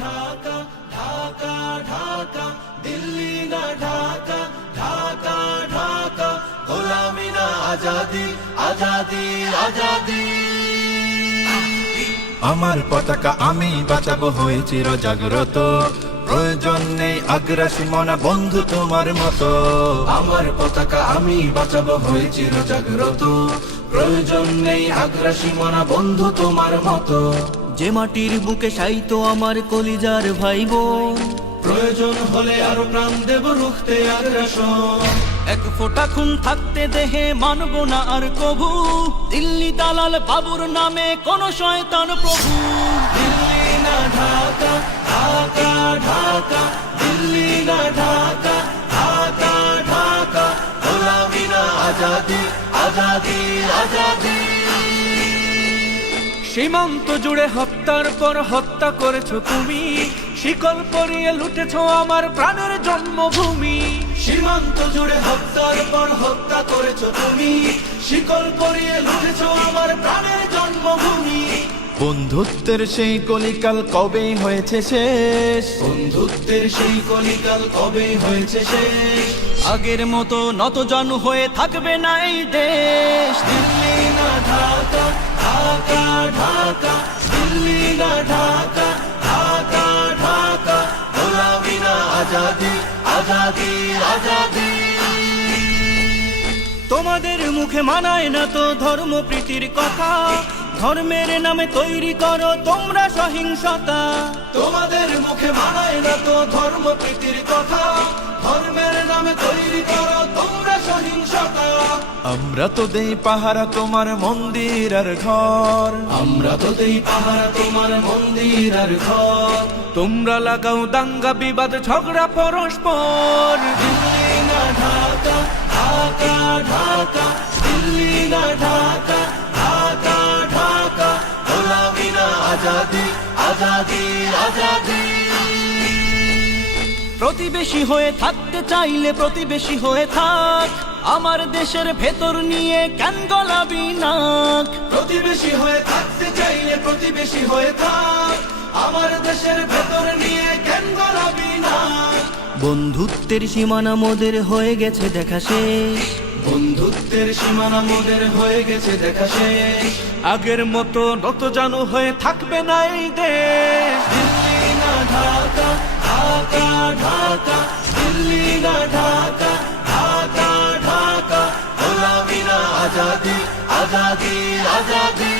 ঢাকা, ঢাকা ঢাকা, দিল্লি না ঢাকা, ঢাকা ঢাকা, গোলামি না আজাদি, আজাদি আজাদি। আমার পতাকা আমি বাঁচাবো হয়ে চির জাগ্রত, প্রয়োজন নেই আগ্রাসী মনা বন্ধু তোমার মতো। আমার পতাকা আমি বাঁচাবো হয়ে চির জাগ্রত, প্রয়োজন নেই আগ্রাসী মনা বন্ধু তোমার মতো। যে মাটির বুকে সাইতো আমার কলিজার ভাই বোন, প্রয়োজন হলে আরো প্রাণ দেব রুখতে আগ্রাসন। এক ফোঁটা খুন থাকতে দেহে মানব না আর কভু, দিল্লি দালাল বাবুর নামে কোন শয়তান প্রভু। দিল্লি না ঢাকা, ঢাকা ঢাকা, দিল্লি না ঢাকা, ঢাকা ঢাকা, গোলামি না আজাদি, আজাদি আজাদি। সীমান্ত জুড়ে হত্যার পর হত্যা করেছো তুমি, শিকল পরিয়ে লুটেছো আমার প্রাণের জন্মভূমি। সীমান্ত জুড়ে হত্যার পর হত্যা করেছো তুমি, শিকল পরিয়ে লুটেছো আমার প্রাণের জন্মভূমি। বন্ধুত্বের সেই কলিকাল কবে হয়েছে শেষ, বন্ধুত্বের সেই কলিকাল কবে হয়েছে শেষ। আগের মতো নতজানু হয়ে থাকবে না এই দেশ। দিল্লি না ঢাকা, ঢাকা ঢাকা, দিল্লি না ঢাকা, ঢাকা ঢাকা, গোলামি না আজাদি, আজাদি আজাদি। তোমাদের মুখে মানায় না তো ধর্ম প্রীতির কথা, ধর্মের নামে তৈরি করো তোমরা সহিংসতা। তোমাদের মুখে মানায় না তো ধর্ম প্রীতির কথা, ধর্মের নামে তৈরি করো তোমরা সহিংসতা। আমরা তো দেই পাহারা তোমার মন্দির আর ঘর, আমরা তো দেই পাহারা তোমার মন্দির আর ঘর। তোমরা লাগাও দাঙ্গা বিবাদ ঝগড়া পরস্পর। দিল্লি না ঢাকা, ঢাকা ঢাকা, দিল্লি না ঢাকা, ঢাকা ঢাকা, গোলামি না আজাদি, আজাদি আজাদি। প্রতিবেশী হয়ে থাকতে চাইলে প্রতিবেশী হয়ে থাক, আমার দেশের ভেতর নিয়ে কেন গলাবি নাক। প্রতিবেশী হয়ে থাকতে চাইলে প্রতিবেশী হয়ে থাক, আমার দেশের ভেতর নিয়ে কেন গলাবি না। বন্ধুত্বের সীমানা মোদের হয়ে গেছে দেখা শেষ, বন্ধুত্বের সীমানা মোদের হয়ে গেছে দেখা শেষ। আগের মতো নতজানু হয়ে থাকবে না এই দেশ। দিল্লি না ঢাকা, ঢাকা ঢাকা, দিল্লি না ঢাকা, ঢাকা ঢাকা, গোলামি না আজাদি, আজাদি আজাদি।